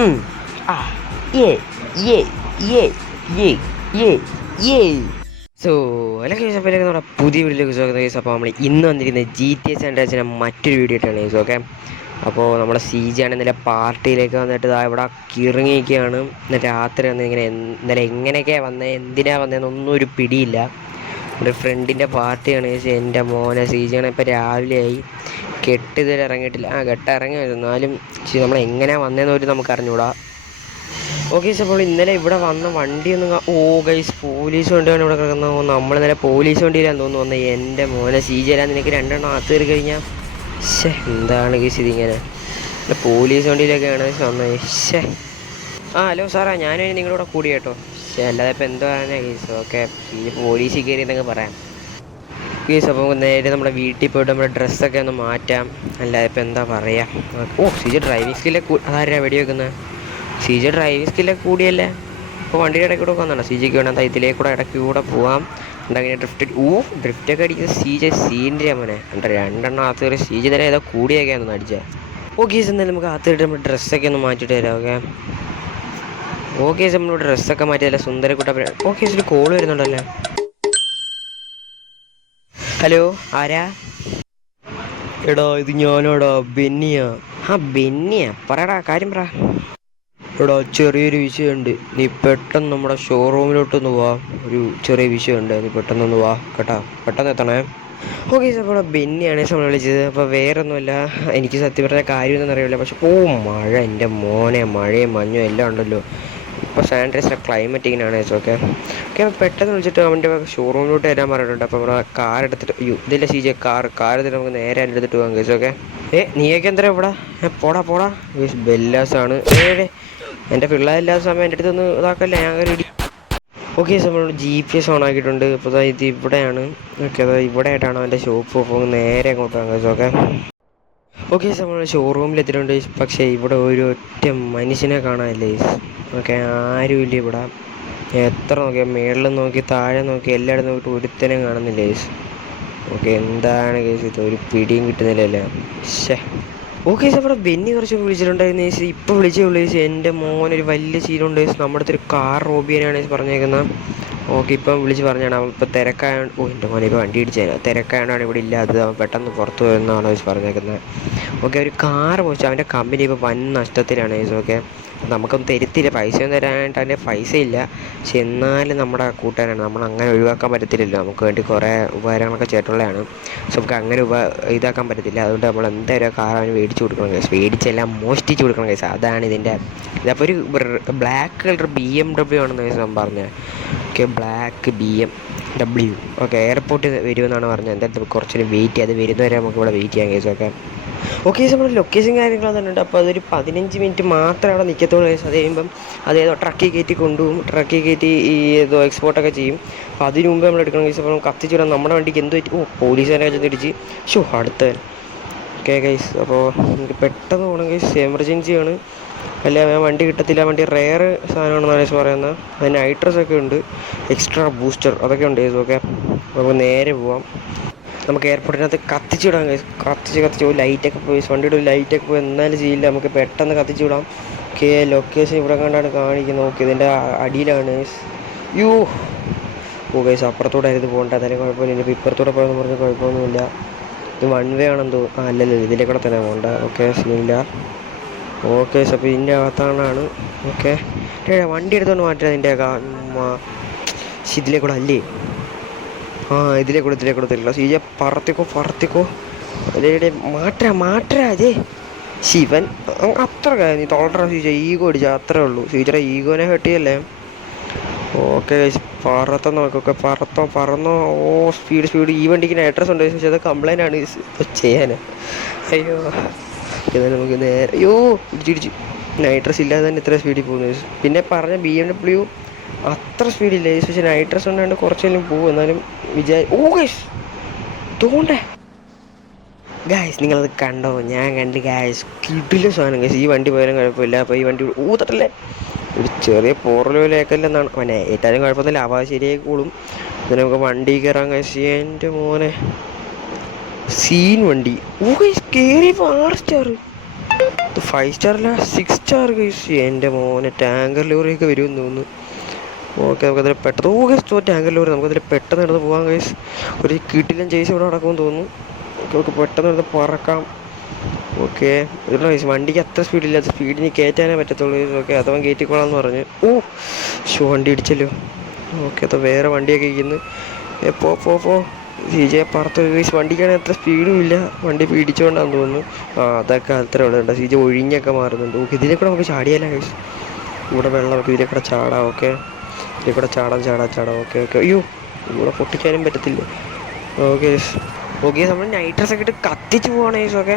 Mm. Ah. Yeah. Yeah. Yeah. Yeah. Yeah. Yeah. So എല്ലാ case അപ്പോൾ നമ്മുടെ പുതിയ വീഡിയോയിലേക്ക് സ്വാഗതം കേസ്. അപ്പോൾ നമ്മൾ ഇന്ന് വന്നിരിക്കുന്നത് GTA San Andreasന്റെ മറ്റൊരു വീഡിയോ ആയിട്ടാണ് കേസ്. ഓക്കെ, അപ്പോൾ നമ്മുടെ CJ ആണ് ഇന്നലെ പാർട്ടിയിലേക്ക് വന്നിട്ട് ഇവിടെ കിറങ്ങിയൊക്കെയാണ്. എന്നിട്ട് രാത്രി വന്ന് ഇന്നലെ എങ്ങനെയൊക്കെയാണ് വന്നത്, എന്തിനാണ് വന്നതെന്നൊന്നും ഒരു പിടിയില്ല. ഒരു ഫ്രണ്ടിൻ്റെ പാർട്ടിയാണ് കേസ്. എൻ്റെ മോനെ CJ ആണ്. ഇപ്പോൾ രാവിലെയായി, കെട്ട് ഇതുവരെ ഇറങ്ങിയിട്ടില്ല. കെട്ട് ഇറങ്ങിയായിരുന്നു, എന്നാലും നമ്മളെങ്ങനെയാണ് വന്നതെന്ന് പോലും നമുക്ക് അറിഞ്ഞുകൂടാ. ഓക്കെ ഗൈസ്, അപ്പോൾ ഇന്നലെ ഇവിടെ വന്ന വണ്ടിയൊന്നും ഗൈസ്, പോലീസ് വണ്ടിയാണ് ഇവിടെ കിടക്കുന്നത്. നമ്മളിന്നലെ പോലീസ് വണ്ടിയിലാന്ന് തോന്നുന്നു വന്നത്. എൻ്റെ മോനെ CJ നിനക്ക് രണ്ടെണ്ണം അകത്ത് കയറി കഴിഞ്ഞാൽ എന്താണ് ഗൈസ് ഇതിങ്ങനെ? പോലീസ് വണ്ടിയിലൊക്കെയാണ് വന്നത്. ഹലോ സാറാ, ഞാനും നിങ്ങളുടെ കൂടി കേട്ടോ. അല്ലാതെ ഇപ്പോൾ എന്താ പറയാനാ ഗൈസ്. ഓക്കെ, പോലീസിൽ കയറി എന്നൊക്കെ പറയാം ഗൈസ്. അപ്പോൾ നേരെ നമ്മുടെ വീട്ടിൽ പോയിട്ട് നമ്മുടെ ഡ്രസ്സൊക്കെ ഒന്ന് മാറ്റാം. അല്ലാതെ ഇപ്പോൾ എന്താ പറയുക. CJ ഡ്രൈവിംഗ് സ്കില്ലൊക്കെ ആരാ വെടി വെക്കുന്നത്? CJ ഡ്രൈവിംഗ് സ്കില്ലൊക്കെ കൂടിയല്ലേ. ഇപ്പോൾ വണ്ടിയുടെ ഇടയ്ക്ക് കൂടെ വന്നാണ് CJക്ക് വേണം. ഇതിലേക്ക് കൂടെ ഇടയ്ക്ക് കൂടെ പോവാം. അങ്ങനെ ഡ്രിഫ്റ്റൊക്കെ അടിക്കുന്നത് CJ സീൻ്റെ മോനെ. രണ്ടെണ്ണം അകത്ത് കയറി CJ തന്നെ ഏതോ കൂടിയൊക്കെയാണെന്ന് അടിച്ചത്. ഓക്കെ, എന്തായാലും നമുക്ക് അകത്ത് കയറിയിട്ട് നമ്മൾ ഡ്രസ്സൊക്കെ ഒന്ന് മാറ്റിയിട്ട് തരാം. ഓക്കെ നമ്മൾ ഡ്രസ്സൊക്കെ മാറ്റിയതല്ലേ സുന്ദരക്കുട്ട. ഓക്കെ, ഒരു കോൾ വരുന്നുണ്ടല്ലേ. ഹലോ, ആരാ? എടാ, ഇത് ഞാനോടാ, ബെന്നിയാ. ബെന്നിയാ, പറയടാ, കാര്യം പറ. എടാ, ചെറിയൊരു വിഷയമുണ്ട്, നീ പെട്ടെന്ന് നമ്മുടെ ഷോറൂമിലോട്ടൊന്ന് വാ. ഒരു ചെറിയ വിഷയമുണ്ട്, നീ പെട്ടെന്നൊന്ന് വാ കേട്ടാ, പെട്ടെന്ന് എത്തണേ. ഓക്കെ സാർ, അപ്പോൾ ബെന്നിയാണ് നമ്മൾ വിളിച്ചത്. അപ്പോൾ വേറൊന്നുമല്ല, എനിക്ക് സത്യം പറഞ്ഞ കാര്യമൊന്നും അറിയില്ല. പക്ഷെ മഴ, എൻ്റെ മോനെ, മഴയും മഞ്ഞും എല്ലാം ഉണ്ടല്ലോ ഇപ്പോൾ. സാൻ ആൻഡ്രിയാസിലെ ക്ലൈമറ്റ് ഇങ്ങനെയാണ്. ഓക്കെ ഓക്കെ, പെട്ടെന്ന് വിളിച്ചിട്ട് അവൻ്റെ ഷോറൂമിലോട്ട് വരാൻ പറഞ്ഞിട്ടുണ്ട്. അപ്പോൾ നമ്മുടെ കാർ എടുത്തിട്ട് ഇതില്ല CJ, കാർ എടുത്തിട്ട് നമുക്ക് നേരെ എടുത്തിട്ട് പോകാം കേസ്. ഓക്കെ, നീയൊക്കെ എന്താ ഇവിടെ? പോടാ ബെല്ലാസാണ്. എൻ്റെ പിള്ളേരില്ലാത്ത സമയം എൻ്റെ അടുത്തൊന്ന് ഇതാക്കല്ലേ, ഞാൻ ഒരു ഇടി. ഓക്കെ, നമ്മൾ GPS ഓൺ ആക്കിയിട്ടുണ്ട്. അപ്പോൾ ഇത് ഇവിടെയാണ്. ഓക്കെ, ഇവിടെ ആയിട്ടാണ് അവൻ്റെ ഷോപ്പ്. അപ്പോൾ നേരെ അങ്ങോട്ട് വാങ്ങാം. ഓക്കെ, നമ്മൾ ഷോറൂമിൽ എത്തിയിട്ടുണ്ട്. പക്ഷേ ഇവിടെ ഒരു ഒറ്റ മനുഷ്യനെ കാണാനില്ലേ. ഓക്കെ, ആരുമില്ല ഇവിടെ. എത്ര നോക്കിയാൽ മേളിൽ നോക്കി, താഴെ നോക്കി, എല്ലായിടും നോക്കിയിട്ട് ഒരുത്തനും കാണുന്നില്ല. ഓക്കെ, എന്താണ് കേസ് ഇത്? ഒരു പിടിയും കിട്ടുന്നില്ലല്ലേ. ഓക്കെ, അവിടെ ബെന്നി കുറച്ച് വിളിച്ചിട്ടുണ്ടായിരുന്നു. ഇപ്പോൾ വിളിച്ചേ ഉള്ളൂ. എൻ്റെ മോനൊരു വലിയ സീനുണ്ട്. നമ്മുടെ അടുത്തൊരു കാർ റോബിയനാണ് പറഞ്ഞേക്കുന്നത്. ഓക്കെ, ഇപ്പം വിളിച്ച് പറഞ്ഞാണ്. അവൻ ഇപ്പോൾ തിരക്കായാണ്. എൻ്റെ മോനെ ഇപ്പോൾ വണ്ടി ഇടിച്ചാൽ തിരക്കായതാണ് ഇവിടെ ഇല്ലാത്തത്. അവൻ പെട്ടെന്ന് പുറത്ത് വരുന്നതാണ് പറഞ്ഞേക്കുന്നത്. ഓക്കെ, ഒരു കാർ പോച്ചു. അവൻ്റെ കമ്പനി ഇപ്പോൾ വൻ നഷ്ടത്തിലാണ്. ഓക്കെ, നമുക്കൊന്നും തരത്തില്ല, പൈസയൊന്നും തരാനായിട്ട് അവൻ്റെ പൈസ ഇല്ല. പക്ഷെ എന്നാലും നമ്മുടെ കൂട്ടുകാരാണ്, നമ്മളങ്ങനെ ഒഴിവാക്കാൻ പറ്റത്തില്ലല്ലോ. നമുക്ക് വേണ്ടി കുറേ ഉപകാരങ്ങളൊക്കെ ചെയ്തിട്ടുള്ളതാണ്. സോ നമുക്ക് അങ്ങനെ ഇതാക്കാൻ പറ്റത്തില്ല. അതുകൊണ്ട് നമ്മൾ എന്തായാലും കാർ അവന് മേടിച്ച് കൊടുക്കണം കേസ്. മേടിച്ചെല്ലാം മോഷ്ടിച്ച് കൊടുക്കണം കേസ്. അതാണ് ഇതിൻ്റെ. ഇതപ്പോൾ ഒരു ബ്ലാക്ക് കളർ BMW ആണെന്ന് കേസ് പറഞ്ഞത്. Okay, black BMW. ഓക്കെ, എയർപോർട്ടിൽ വരുമെന്നാണ് പറഞ്ഞത്. എന്തായാലും കുറച്ചൊരു വെയിറ്റ് ചെയ്ത് വരുന്നവരെ നമുക്ക് ഇവിടെ വെയിറ്റ് ചെയ്യാം കേസ്. ഓക്കെ, നമ്മുടെ ലൊക്കേഷൻ കാര്യങ്ങളൊക്കെ തന്നെയുണ്ട്. അപ്പോൾ അതൊരു 15 മിനിറ്റ് മാത്രമേ അവിടെ നിൽക്കത്തുള്ളൂ കേസ്. അത് കഴിയുമ്പം അതേതോ ട്രക്കിൽ കയറ്റി കൊണ്ടുപോകും. ട്രക്കിൽ കയറ്റി ഏതോ എക്സ്പോർട്ടൊക്കെ ചെയ്യും. അപ്പോൾ അതിന് മുമ്പ് നമ്മൾ എടുക്കണം കേസ്. അപ്പോൾ കത്തിച്ച് വിടാം. നമ്മുടെ വണ്ടിക്ക് എന്ത് പറ്റി? പോലീസുകാരെ തിരിച്ച് അടുത്ത. ഓക്കെ ഗൈസ്, അപ്പോൾ എനിക്ക് പെട്ടെന്ന് പോകണം ഗൈസ്. എമർജൻസിയാണ്. അല്ല, വണ്ടി കിട്ടത്തില്ല. വണ്ടി റെയർ സാധനമാണെന്നാണ് ഗൈസ് പറയുന്നത്. അത് നൈട്രസൊക്കെ ഉണ്ട്, എക്സ്ട്രാ ബൂസ്റ്റർ അതൊക്കെ ഉണ്ട് ഗൈസ്. ഓക്കെ, നമുക്ക് നേരെ പോവാം. നമുക്ക് എയർപോർട്ടിനകത്ത് കത്തിച്ച് വിടാം ഗൈസ്. കത്തിച്ച് ലൈറ്റൊക്കെ പോയി, വണ്ടിയുടെ ലൈറ്റൊക്കെ പോയി, എന്നാലും ചെയ്യില്ല. നമുക്ക് പെട്ടെന്ന് കത്തിച്ച് വിടാം. ഓക്കെ, ലൊക്കേഷൻ ഇവിടെ കണ്ടാണ് കാണിക്കുന്നത്. ഓക്കെ, ഇതിൻ്റെ അടിയിലാണ് ഗൈസ്. ഗൈസ്, അപ്പുറത്തൂടെ ആയിരുന്നു പോകേണ്ട. അതായത് കുഴപ്പമില്ല. ഇപ്പോൾ ഇപ്പുറത്തൂടെ പോയെന്ന് പറഞ്ഞാൽ കുഴപ്പമൊന്നുമില്ല. ഇത് വൺ വേ ആണെന്ന് തോന്നുന്നു. അല്ലല്ലോ, ഇതിലെ കൂടെ തന്നെ പോകണ്ട. ഓക്കെ, സീനില്ല. ഓക്കെ, അപ്പോൾ ഇതിൻ്റെ അകത്താണ്. ഓക്കെ, വണ്ടി എടുത്തുകൊണ്ട് മാറ്റാം. ഇതിൻ്റെ ഇതിലെ കൂടെ അല്ലേ? ഇതിലെ കൂടെ തരില്ല. CJ പറത്തിക്കോ. അതേ മാറ്റാ അതേ ശിവൻ അത്ര നീ തോളറ CJ. ഈഗോ അടിച്ചാൽ അത്രേ ഉള്ളൂ. CJയുടെ ഈഗോനെ ഹെട്ടിയല്ലേ. ഓക്കെ, പറത്തോ നോക്കൊക്കെ, പറന്നോ. സ്പീഡ്. ഈ വണ്ടിക്ക് നൈട്രസ് ഉണ്ട്. പക്ഷേ അത് കംപ്ലൈൻ്റ് ആണ് ചെയ്യാൻ. അയ്യോ, എന്നാലും നമുക്ക് നേരെ ഇടിച്ച് നൈട്രസ് ഇല്ലാതെ തന്നെ ഇത്ര സ്പീഡിൽ പോകുന്നത്. പിന്നെ പറഞ്ഞ BMW അത്ര സ്പീഡില്ല. പക്ഷേ നൈട്രസ് ഉണ്ടാണ്ട് കുറച്ചെങ്കിലും പോകും. എന്നാലും തോണ്ടേ ഗായ്സ്, നിങ്ങളത് കണ്ടോ? ഞാൻ കണ്ട് ഗായ്സ്, കിടിലൻ സാധനം ഗായ്സ്. ഈ വണ്ടി പോയാലും കുഴപ്പമില്ല. അപ്പോൾ ഈ വണ്ടി ഊതട്ടല്ലേ, ഒരു ചെറിയ പോറലോലേക്കല്ലെന്നാണ് അവനെ. ഏറ്റാലും കുഴപ്പമൊന്നുമില്ല, അവ ശരിയായിക്കോളും. പിന്നെ നമുക്ക് വണ്ടി കയറാൻ ഗായ്സ്. എൻ്റെ മോനെ, സീൻ വണ്ടി. ഗായ്സ് കയറിയപ്പോൾ 6 സ്റ്റാർ. 5 സ്റ്റാറല്ല 6 star guys. എൻ്റെ മോനെ ടാങ്കർ ലോറിയൊക്കെ വരുമെന്ന് തോന്നുന്നു. ഓക്കെ നമുക്കതിൽ പെട്ടെന്ന് ടാങ്കർ ലോറി നമുക്കതിൽ പെട്ടെന്ന് എടുത്ത് പോകാം ഗൈസ്. ഒരു കിട്ടിലും ചേച്ചി ഇവിടെ നടക്കുമെന്ന് തോന്നുന്നു. ഓക്കെ ഓക്കെ പെട്ടെന്ന് എടുത്ത് പറക്കാം. ഓക്കെ ഇല്ല ഗൈസ് വണ്ടിക്ക് അത്ര സ്പീഡില്ല, സ്പീഡിന് കയറ്റാനേ പറ്റത്തുള്ളൂ. ഓക്കെ അതവൻ കയറ്റിക്കോളാന്ന് പറഞ്ഞു. വണ്ടി ഇടിച്ചല്ലോ. ഓക്കെ അത് വേറെ വണ്ടിയൊക്കെ ഇരിക്കുന്നു. പോ CJ പറത്ത് ഗൈസ്. വണ്ടിക്കാണെങ്കിൽ അത്ര സ്പീഡും ഇല്ല, വണ്ടി പിടിച്ചുകൊണ്ടാന്ന് തോന്നുന്നു. അതൊക്കെ അത്ര ഉള്ളതുണ്ട്. CJ ഒഴിഞ്ഞൊക്കെ മാറുന്നുണ്ട്. ഓക്കെ ഇതിലെ കൂടെ നമുക്ക് ചാടിയാലോ ഗൈസ്. ഇവിടെ വെള്ളമൊക്കെ ഇതിലെ കൂടെ ചാടാം. ഓക്കെ ഇതിലെ കൂടെ ചാടാം. ഓക്കെ അയ്യോ ഇവിടെ പൊട്ടിക്കാനും പറ്റത്തില്ല. ഓക്കെ നമ്മൾ നൈട്രസ് ഒക്കെ ഇട്ട് കത്തിച്ച് പോവാണ് ഗൈസ്. ഓക്കെ